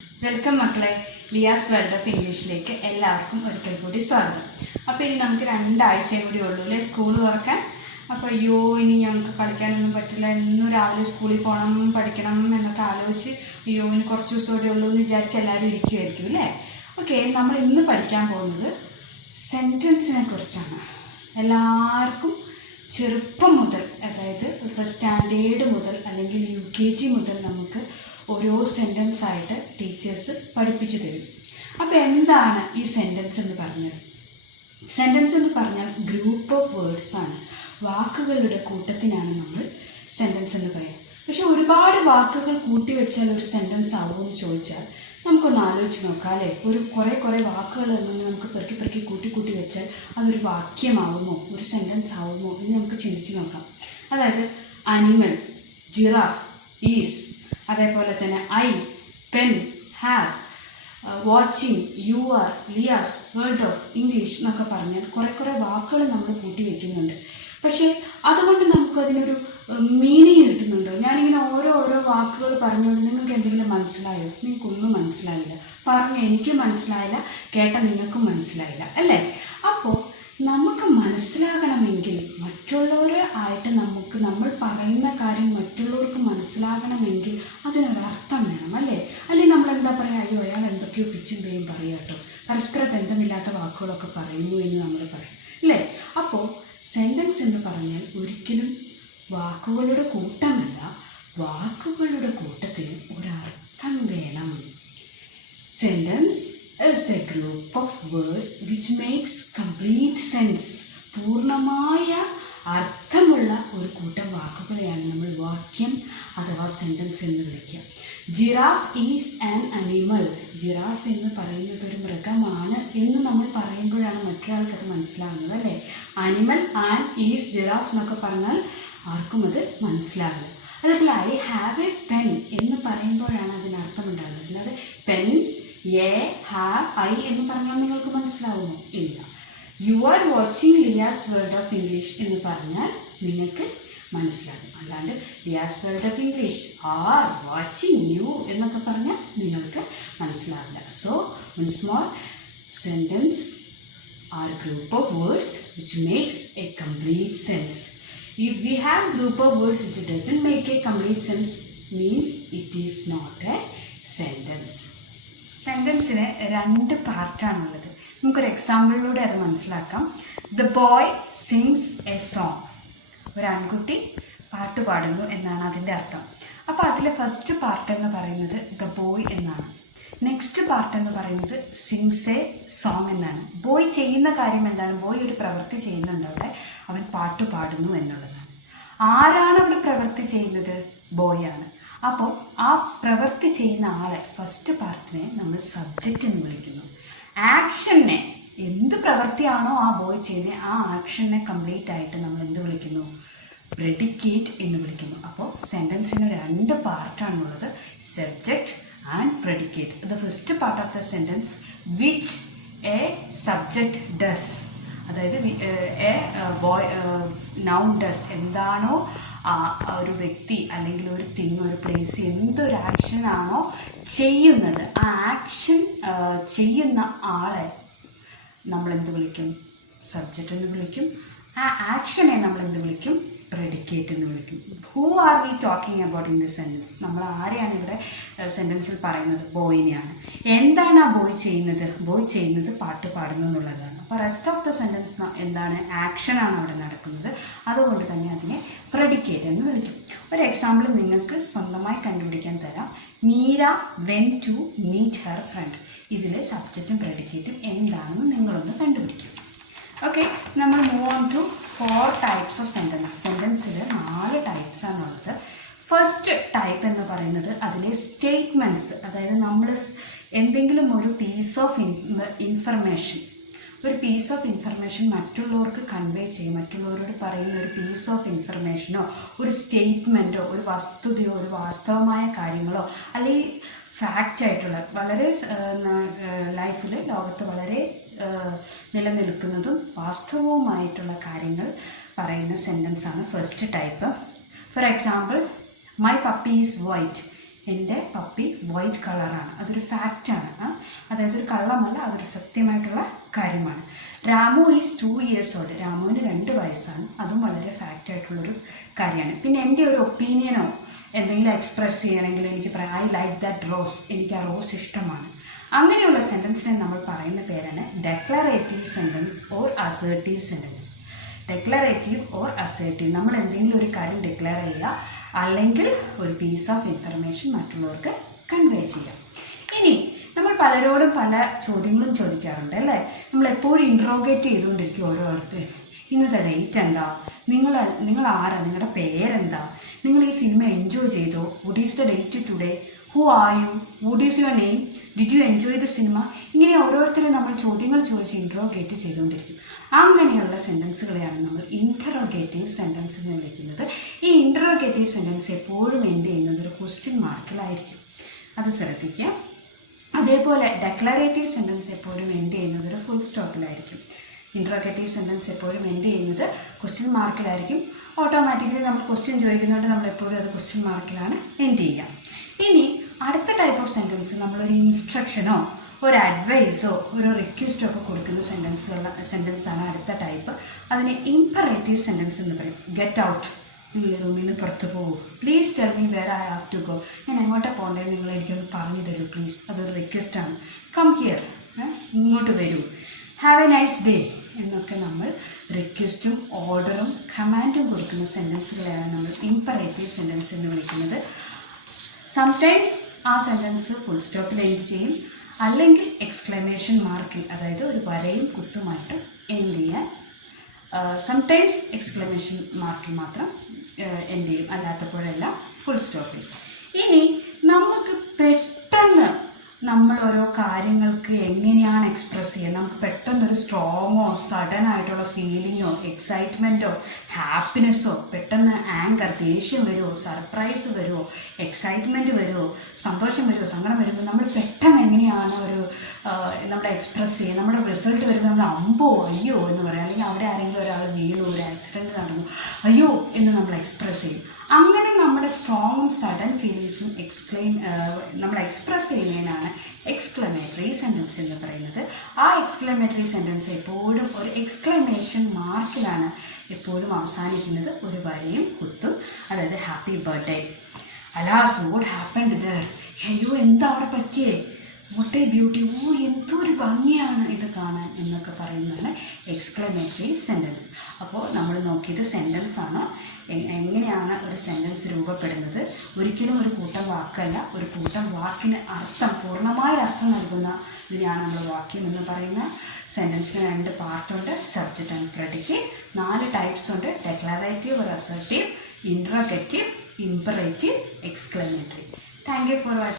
Welcome മക്കളെ, Liyas world of ഇംഗ്ലീഷിലേക്ക് എല്ലാവർക്കും ഒരിക്കൽ കൂടി സ്വാഗതം. അപ്പോൾ ഇനി നമുക്ക് 2 ആഴ്ചയും കൂടി ഉള്ളൂ അല്ലേ സ്കൂൾ തുറക്കാൻ. അപ്പോൾ അയ്യോ ഇനി ഞങ്ങൾക്ക് കളിക്കാനൊന്നും പറ്റില്ല, എന്നും രാവിലെ സ്കൂളിൽ പോകണം പഠിക്കണം എന്നൊക്കെ ആലോചിച്ച് അയ്യോ ഇനി കുറച്ച് ദിവസം കൂടി ഉള്ളൂ എന്ന് വിചാരിച്ച് എല്ലാവരും ഇരിക്കുമായിരിക്കും അല്ലേ. ഓക്കെ, നമ്മൾ ഇന്ന് പഠിക്കാൻ പോകുന്നത് സെൻറ്റൻസിനെ കുറിച്ചാണ്. എല്ലാവർക്കും ചെറുപ്പം മുതൽ, അതായത് ഫസ്റ്റ് സ്റ്റാൻഡേർഡ് മുതൽ അല്ലെങ്കിൽ UKG മുതൽ നമുക്ക് ഓരോ സെൻറ്റൻസ് ആയിട്ട് ടീച്ചേഴ്സ് പഠിപ്പിച്ചു തരും. അപ്പോൾ എന്താണ് ഈ സെൻറ്റൻസ് എന്ന് പറഞ്ഞത്? സെൻറ്റൻസ് എന്ന് പറഞ്ഞാൽ ഗ്രൂപ്പ് ഓഫ് വേർഡ്സ് ആണ്, വാക്കുകളുടെ കൂട്ടത്തിനാണ് നമ്മൾ സെൻറ്റൻസ് എന്ന് പറയുക. പക്ഷെ ഒരുപാട് വാക്കുകൾ കൂട്ടി വെച്ചാൽ ഒരു സെൻറ്റൻസ് ആവുമോ എന്ന് ചോദിച്ചാൽ നമുക്കൊന്ന് ആലോചിച്ച് നോക്കാം അല്ലേ. കുറേ വാക്കുകൾ നിന്ന് നമുക്ക് പെറുക്കി കൂട്ടി വെച്ചാൽ അതൊരു വാക്യമാവുമോ, ഒരു സെൻറ്റൻസ് ആവുമോ എന്ന് നമുക്ക് ചിന്തിച്ച് നോക്കാം. അതായത് അനിമൽ, ജിറാഫ്, ഈസ്, അതേപോലെ തന്നെ I, pen, have, watching, you are, Liyas, world of English എന്നൊക്കെ പറഞ്ഞാൽ കുറേ വാക്കുകൾ നമ്മൾ കൂട്ടി വയ്ക്കുന്നുണ്ട്. പക്ഷേ അതുകൊണ്ട് നമുക്കതിനൊരു മീനിങ് കിട്ടുന്നുണ്ടോ? ഞാനിങ്ങനെ ഓരോ വാക്കുകൾ പറഞ്ഞുകൊണ്ട് നിങ്ങൾക്ക് എന്തെങ്കിലും മനസ്സിലായോ? നിങ്ങൾക്കൊന്നും മനസ്സിലായില്ല. പറഞ്ഞ എനിക്ക് മനസ്സിലായില്ല, കേട്ട നിങ്ങൾക്കും മനസ്സിലായില്ല അല്ലേ. അപ്പോൾ നമുക്ക് മനസ്സിലാകണമെങ്കിൽ മറ്റുള്ളവർ ആയിട്ട് നമ്മൾ പറയുന്ന കാര്യം മറ്റുള്ളവർക്ക് മനസ്സിലാകണമെങ്കിൽ അതിനൊരർത്ഥം വേണം അല്ലേ. അല്ലെങ്കിൽ നമ്മൾ എന്താ പറയുക, അയ്യോ അയാൾ എന്തൊക്കെയോ പിച്ചും പേയും പറയുക കേട്ടോ, പരസ്പര ബന്ധമില്ലാത്ത വാക്കുകളൊക്കെ പറയുന്നു എന്ന് നമ്മൾ പറയും അല്ലേ. അപ്പോൾ സെൻറ്റൻസ് എന്ന് പറഞ്ഞാൽ ഒരിക്കലും വാക്കുകളുടെ കൂട്ടമല്ല, വാക്കുകളുടെ കൂട്ടത്തിന് ഒരർത്ഥം വേണം. Sentence is a group of words which makes complete sense. പൂർണ്ണമായ അർത്ഥമുള്ള ഒരു കൂട്ടം വാക്കുകളെയാണ് നമ്മൾ വാക്യം അഥവാ സെൻറ്റൻസ് എന്ന് വിളിക്കുക. Giraffe is an animal. Giraffe എന്ന് പറയുന്നത് ഒരു മൃഗമാണ് എന്ന് നമ്മൾ പറയുമ്പോഴാണ് മറ്റൊരാൾക്ക് അത് മനസ്സിലാവുന്നത് അല്ലേ. അനിമൽ ആൻഡ് ഈസ് ജിറാഫ് എന്നൊക്കെ പറഞ്ഞാൽ ആർക്കും അത് മനസ്സിലാവില്ല. അതേപോലെ ഐ ഹാവ് എ പെൻ എന്ന് പറയുമ്പോഴാണ് അതിനർത്ഥം ഉണ്ടാകുന്നത്. അല്ലാതെ പെൻ ഹാവ് ഐ എന്ന് പറഞ്ഞാൽ നിങ്ങൾക്ക് മനസ്സിലാവുമോ? ഇല്ല. You are watching Liya's world of English എന്ന് പറഞ്ഞാൽ നിങ്ങൾക്ക് മനസ്സിലാകും. അല്ലാണ്ട് Liya's world of English are watching you എന്നൊക്കെ പറഞ്ഞാൽ നിങ്ങൾക്ക് മനസ്സിലാവില്ല. So once more, sentence are group of words which makes a complete sense. If we have group of words which doesn't make a complete sense, means it is not a sentence. സെൻറ്റൻസിന് 2 പാർട്ടാണുള്ളത്. നമുക്കൊരു എക്സാമ്പിളിലൂടെ അത് മനസ്സിലാക്കാം. The boy sings A song. ഒരു ആൺകുട്ടി പാട്ട് പാടുന്നു എന്നാണ് അതിൻ്റെ അർത്ഥം. അപ്പോൾ അതിലെ ഫസ്റ്റ് പാർട്ട് എന്ന് പറയുന്നത് ദ ബോയ് എന്നാണ്. നെക്സ്റ്റ് പാർട്ട് എന്ന് പറയുന്നത് സിങ്സ് എ സോങ് എന്നാണ്. ബോയ് ചെയ്യുന്ന കാര്യം എന്താണ്? ബോയ് ഒരു പ്രവൃത്തി ചെയ്യുന്നുണ്ട് അവിടെ, അവൻ പാട്ട് പാടുന്നു എന്നുള്ളതാണ്. ആരാണ് അവിടെ പ്രവൃത്തി ചെയ്യുന്നത്? ബോയാണ്. അപ്പോൾ ആ പ്രവൃത്തി ചെയ്യുന്ന ആളെ, ഫസ്റ്റ് പാർട്ടിനെ നമ്മൾ സബ്ജക്റ്റ് എന്ന് വിളിക്കുന്നു. ആക്ഷനെ, എന്ത് പ്രവൃത്തിയാണോ ആ ബോയ് ചെയ്യുന്നത് ആ ആക്ഷനെ കംപ്ലീറ്റ് ആയിട്ട് നമ്മൾ എന്ത് വിളിക്കുന്നു? പ്രെഡിക്കേറ്റ് എന്ന് വിളിക്കുന്നു. അപ്പോൾ സെൻറ്റൻസിന് 2 പാർട്ടാണുള്ളത്, subject and predicate. The first part of the sentence which a subject does, അതായത് നൗൺ ഡസ്, എന്താണോ ഒരു വ്യക്തി അല്ലെങ്കിൽ ഒരു തിങ്, ഒരു പ്ലേസ് എന്തൊരു ആക്ഷനാണോ ചെയ്യുന്നത് ആ ആക്ഷൻ ചെയ്യുന്ന ആളെ നമ്മളെന്ത് വിളിക്കും? സബ്ജക്റ്റ് എന്ന് വിളിക്കും. ആ ആക്ഷനെ നമ്മളെന്ത് വിളിക്കും? പ്രെഡിക്കേറ്റ് എന്ന് വിളിക്കും. Who are V talking about in this sentence? നമ്മൾ ആരെയാണ് ഇവിടെ സെൻറ്റൻസിൽ പറയുന്നത്? ബോയിനെയാണ്. എന്താണ് ആ ബോയ് ചെയ്യുന്നത്? ബോയ് ചെയ്യുന്നത് പാട്ട് പാടുന്നു എന്നുള്ളതാണ്. അപ്പോൾ റെസ്റ്റ് ഓഫ് ദ സെൻറ്റൻസ് എന്താണ്? ആക്ഷനാണ് അവിടെ നടക്കുന്നത്. അതുകൊണ്ട് തന്നെ അതിനെ പ്രെഡിക്കേറ്റ് എന്ന് വിളിക്കും. ഒരു എക്സാമ്പിൾ നിങ്ങൾക്ക് സ്വന്തമായി കണ്ടുപിടിക്കാൻ തരാം. Meera went to meet her friend. ഇതിൽ സബ്ജക്റ്റും പ്രെഡിക്കേറ്റും എന്താണെന്ന് നിങ്ങളൊന്ന് കണ്ടുപിടിക്കും. ഓക്കെ, നമ്മൾ move on to 4 types of sentence. സെൻറ്റൻസിൽ 4 ടൈപ്സ് ആണുള്ളത്. ഫസ്റ്റ് ടൈപ്പ് എന്ന് പറയുന്നത് അതിലെ സ്റ്റേറ്റ്മെൻറ്റ്സ്, അതായത് നമ്മൾ എന്തെങ്കിലും ഒരു പീസ് ഓഫ് ഇൻഫർമേഷൻ മറ്റുള്ളവർക്ക് കൺവേ ചെയ്യും, മറ്റുള്ളവരോട് പറയുന്ന ഒരു പീസ് ഓഫ് ഇൻഫർമേഷനോ ഒരു സ്റ്റേറ്റ്മെൻറ്റോ ഒരു വസ്തുതയോ ഒരു വാസ്തവമായ കാര്യങ്ങളോ അല്ലെങ്കിൽ ഫാക്റ്റ് ആയിട്ടുള്ള വളരെ ലൈഫിൽ ലോകത്ത് വളരെ നിലനിൽക്കുന്നതും വാസ്തവവുമായിട്ടുള്ള കാര്യങ്ങൾ പറയുന്ന സെൻറ്റൻസാണ് first type. For example, my puppy is white. എൻ്റെ പപ്പി വൈറ്റ് കളറാണ്. അതൊരു ഫാക്റ്റാണ്. അതായത് ഒരു കള്ളമല്ല, അതൊരു സത്യമായിട്ടുള്ള കാര്യമാണ്. Ramu is 2 years old. രാമുവിന് 2 വയസ്സാണ്. അതും വളരെ ഫാക്റ്റായിട്ടുള്ളൊരു കാര്യമാണ്. പിന്നെ എൻ്റെ ഒരു ഒപ്പീനിയനോ എന്തെങ്കിലും എക്സ്പ്രസ് ചെയ്യണമെങ്കിൽ എനിക്ക് പറയാം, ഐ ലൈക്ക് ദാറ്റ് റോസ്, എനിക്ക് ആ റോസ് ഇഷ്ടമാണ്. അങ്ങനെയുള്ള സെൻറ്റൻസിനെ നമ്മൾ പറയുന്ന പേരാണ് declarative sentence or assertive sentence. Declarative or assertive, നമ്മൾ എന്തെങ്കിലും ഒരു കാര്യം ഡിക്ലെയർ ചെയ്യുക, അല്ലെങ്കിൽ ഒരു പീസ് ഓഫ് ഇൻഫർമേഷൻ മറ്റുള്ളവർക്ക് കൺവേ ചെയ്യാം. ഇനി നമ്മൾ പലരോടും പല ചോദ്യങ്ങളും ചോദിക്കാറുണ്ട് അല്ലേ? നമ്മളെപ്പോഴും ഇൻട്രോഗേറ്റ് ചെയ്തുകൊണ്ടിരിക്കും ഓരോരുത്തർ. ഇന്നത്തെ ഡേറ്റ് എന്താ, നിങ്ങൾ ആരാ, നിങ്ങളുടെ പേരെന്താ, നിങ്ങൾ ഈ സിനിമ എൻജോയ് ചെയ്തോ, what is the date today, who are you, what is your name, did you enjoy the cinema. ഇങ്ങനെ ഓരോരുത്തരും നമ്മൾ ചോദ്യങ്ങൾ ചോദിച്ച് ഇൻട്രോഗേറ്റ് ചെയ്തുകൊണ്ടിരിക്കും. അങ്ങനെയുള്ള സെൻറ്റൻസുകളെയാണ് നമ്മൾ ഇൻറ്ററോഗേറ്റീവ് സെൻറ്റൻസ് എന്ന് വിളിക്കുന്നത്. ഈ ഇൻറ്ററോഗേറ്റീവ് സെൻറ്റൻസ് എപ്പോഴും എൻഡ് ചെയ്യുന്നത് ഒരു ക്വസ്റ്റ്യൻ മാർക്കിലായിരിക്കും, അത് ശ്രദ്ധിക്കുക. അതേപോലെ ഡെക്ലറേറ്റീവ് സെൻറ്റൻസ് എപ്പോഴും എൻഡ് ചെയ്യുന്നത് ഒരു ഫുൾ സ്റ്റോപ്പിലായിരിക്കും. ഇൻട്രോഗേറ്റീവ് സെൻറ്റൻസ് എപ്പോഴും എൻഡ് ചെയ്യുന്നത് ക്വസ്റ്റ്യൻ മാർക്കിലായിരിക്കും. ഓട്ടോമാറ്റിക്കലി നമ്മൾ ക്വസ്റ്റ്യൻ ചോദിക്കുന്നതുകൊണ്ട് നമ്മൾ എപ്പോഴും അത് ക്വസ്റ്റ്യൻ മാർക്കിലാണ് എൻഡ് ചെയ്യുക. ഇനി അടുത്ത ടൈപ്പ് ഓഫ് സെൻറ്റൻസ്, നമ്മളൊരു ഇൻസ്ട്രക്ഷനോ ഒരു അഡ്വൈസോ ഒരു റിക്വസ്റ്റോ ഒക്കെ കൊടുക്കുന്ന സെൻറ്റൻസാണ് അടുത്ത ടൈപ്പ്. അതിന് ഇംപറേറ്റീവ് സെൻറ്റൻസ് എന്ന് പറയും. ഗെറ്റ് ഔട്ട്, നിങ്ങൾ റൂമിൽ നിന്ന് പുറത്ത് പോകും. Please tell me where I have to go, ഞാൻ എങ്ങോട്ടാണ് പോകേണ്ടത് നിങ്ങൾ എനിക്കൊന്ന് പറഞ്ഞു തരൂ പ്ലീസ്, അതൊരു റിക്വസ്റ്റാണ്. കം ഹിയർ, ഇങ്ങോട്ട് വരൂ. ഹാവ് എ നൈസ് ഡേ എന്നൊക്കെ നമ്മൾ റിക്വസ്റ്റും ഓർഡറും കമാൻഡും കൊടുക്കുന്ന സെൻറ്റൻസുകളെയാണ് നമ്മൾ ഇംപറേറ്റീവ് സെൻറ്റൻസ് എന്ന് വിളിക്കുന്നത്. സംടൈംസ് ആ സെൻറ്റൻസ് ഫുൾ സ്റ്റോപ്പിൽ എൻഡ് ചെയ്യും, അല്ലെങ്കിൽ എക്സ്ക്ലമേഷൻ മാർക്കിൽ, അതായത് ഒരു വരയും കുത്തുമായിട്ടും എൻഡ് ചെയ്യാൻ. സംടൈംസ് എക്സ്ക്ലമേഷൻ മാർക്കിൽ മാത്രം എൻഡ് ചെയ്യും, അല്ലാത്തപ്പോഴെല്ലാം ഫുൾ സ്റ്റോപ്പിൽ. ഇനി നമുക്ക് പെട്ടെന്ന് നമ്മൾ ഓരോ കാര്യങ്ങൾക്ക് എങ്ങനെയാണ് എക്സ്പ്രസ് ചെയ്യുക, നമുക്ക് പെട്ടെന്നൊരു സ്ട്രോങ്ങോ സഡനായിട്ടുള്ള ഫീലിങ്ങോ എക്സൈറ്റ്മെൻറ്റോ ഹാപ്പിനെസ്സോ, പെട്ടെന്ന് ആങ്കർ, ദേഷ്യം വരുമോ, സർപ്രൈസ് വരുമോ, എക്സൈറ്റ്മെൻറ്റ് വരുമോ, സന്തോഷം വരുമോ, സങ്കടം വരുമ്പോൾ നമ്മൾ പെട്ടെന്ന് എങ്ങനെയാണ് നമ്മുടെ എക്സ്പ്രസ് ചെയ്യുക. നമ്മുടെ റിസൾട്ട് വരുമ്പോൾ നമ്മൾ അമ്പോ അയ്യോ എന്ന് പറയാം, അല്ലെങ്കിൽ അവിടെ ആരെങ്കിലും ഒരാൾ വീണു, ഒരു ആക്സിഡൻറ്റ് നടന്നു, അയ്യോ എന്ന് നമ്മൾ എക്സ്പ്രസ് ചെയ്യും. അങ്ങനെ നമ്മുടെ സ്ട്രോങ്ങും സഡൻ ഫീലിങ്സും നമ്മൾ എക്സ്പ്രസ് ചെയ്യുന്നതിനാണ് എക്സ്ക്ലമേറ്ററി സെൻറ്റൻസ് എന്ന് പറയുന്നത്. ആ എക്സ്ക്ലമേറ്ററി സെൻറ്റൻസ് എപ്പോഴും ഒരു എക്സ്ക്ലമേഷൻ മാർക്കിലാണ് എപ്പോഴും അവസാനിക്കുന്നത്, ഒരു വരയും കുത്തും. അതായത് happy birthday, alas what happened there, അയ്യോ എന്താ അവിടെ പറ്റിയേ, വാട്ട് എ ബ്യൂട്ടി, ഓ എന്തൊരു ഭംഗിയാണ് ഇത് കാണാൻ എന്നൊക്കെ പറയുന്നതാണ് എക്സ്ക്ലമേറ്ററി സെൻറ്റൻസ്. അപ്പോൾ നമ്മൾ നോക്കിയത് സെൻറ്റൻസാണ്, എങ്ങനെയാണ് ഒരു സെൻറ്റൻസ് രൂപപ്പെടുന്നത്. ഒരിക്കലും ഒരു കൂട്ടം വാക്കല്ല, ഒരു കൂട്ടം വാക്കിന് അർത്ഥം, പൂർണ്ണമായ അർത്ഥം നൽകുന്ന ഇതിനെയാണ് നമ്മൾ വാക്യം എന്ന് പറയുന്നത്. സെൻറ്റൻസിന് 2 പാർട്ടുണ്ട്, സബ്ജക്റ്റ് ആൻഡ് പ്രെഡിക്കേറ്റ്. 4 ടൈപ്സ് ഉണ്ട്, ഡെക്ലറേറ്റീവ് or assertive, interrogative, imperative, exclamatory. Thank you for watching.